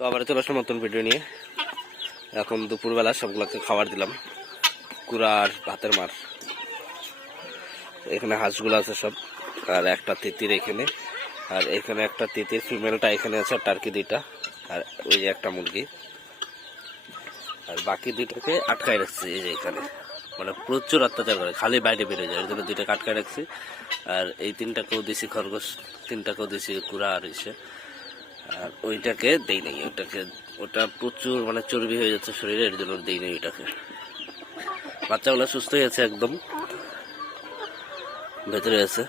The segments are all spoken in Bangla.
তো আবার চলে আসলাম নতুন ভিডিও নিয়ে। এখন দুপুরবেলা সবগুলোকে খাবার দিলাম। কুড়া আর ভাতের মার। এখানে হাঁসগুলো আছে সব, আর একটা তিতির এখানে। আর এখানে একটা তিতির ফিমেলটা এখানে আছে টার্কি দুইটা। আর ওই যে একটা মুরগি। আর বাকি দুইটাকে আটকায় রাখছি, এই যে এখানে। মানে প্রচুর অত্যাচার করে, খালি বাইরে বেরোয় যায় এর জন্য দুইটাকে আটকায় রাখছি। আর এই তিনটাকেও দিছি খরগোশ, তিনটাকেও দিছি কুড়া আর ইসে। আর ওইটাকে দেই নাই। ওইটাকে, ওটা প্রচুর মানে চর্বি হয়ে যাচ্ছে শরীরে, এর জন্য দেই নাই ওইটাকে। বাচ্চাগুলো সুস্থ হয়ে আছে একদম। ভেতরে আছে।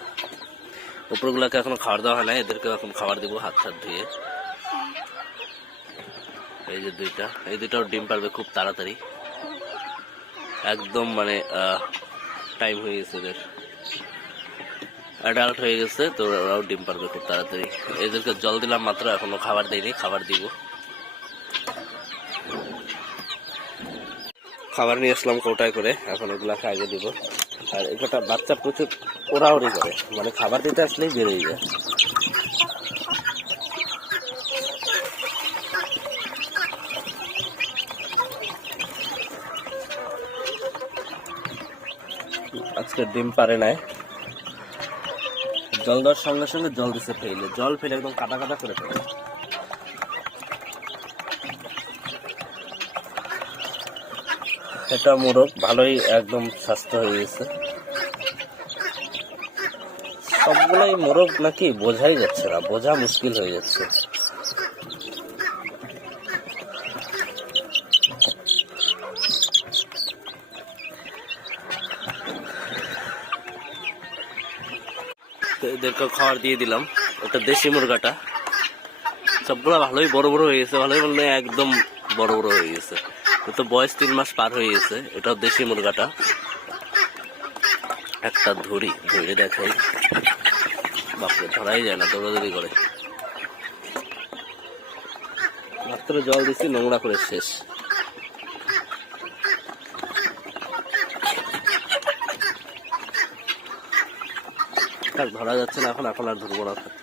উপরগুলোকে এখনও খাবার দেওয়া হয় না এদেরকে এখন খাবার দিব হাত হাত ধুয়ে। এই যে দুইটা, এই দুইটাও ডিম পারবে খুব তাড়াতাড়ি। একদম মানে টাইম হয়ে গেছে এদের অ্যাডাল্ট হয়ে গেছে, তো ওরাও ডিম পারবে খুব তাড়াতাড়ি। এদেরকে জল দিলাম মাত্র, এখনও খাবার দেয়নি খাবার দিব। খাবার নিয়ে আসলাম কৌটায় করে, এখন ওগুলাকে আগে দিব। আর এটা বাচ্চা প্রচুর ওড়াওড়ি করে মানে খাবার দিতে আসলেই বেরোয় যায়। আজকে ডিম পারে নাই। জল দেওয়ার সঙ্গে সঙ্গে জল দিচ্ছে ফেলে। জল ফেলে একদম কাটা কাটা করে ফেলে। এটা মোরগ, ভালোই একদম স্বাস্থ্য হয়ে গেছে। সবগুলোই মোরগ নাকি বোঝাই যাচ্ছে না, বোঝা মুশকিল হয়ে যাচ্ছে। এদেরকে খাবার দিয়ে দিলাম। ওটা দেশি মুরগাটা। সবগুলো ভালোই বড় বড় হয়ে গেছে। ভালোই মানে একদম বড় বড় হয়ে গেছে। তো বয়স তিন মাস পার হয়ে গেছে। এটাও দেশি মুরগাটা। একটা ধরি। ধরে দেখাই। বাপরে, ধরাই যায় না, দৌড়াদৌড়ি করে। মাত্র জল দিচ্ছি নোংরা করে শেষ। থাক, ধরা যাচ্ছে না এখন এখন আর ধরবো না থাক।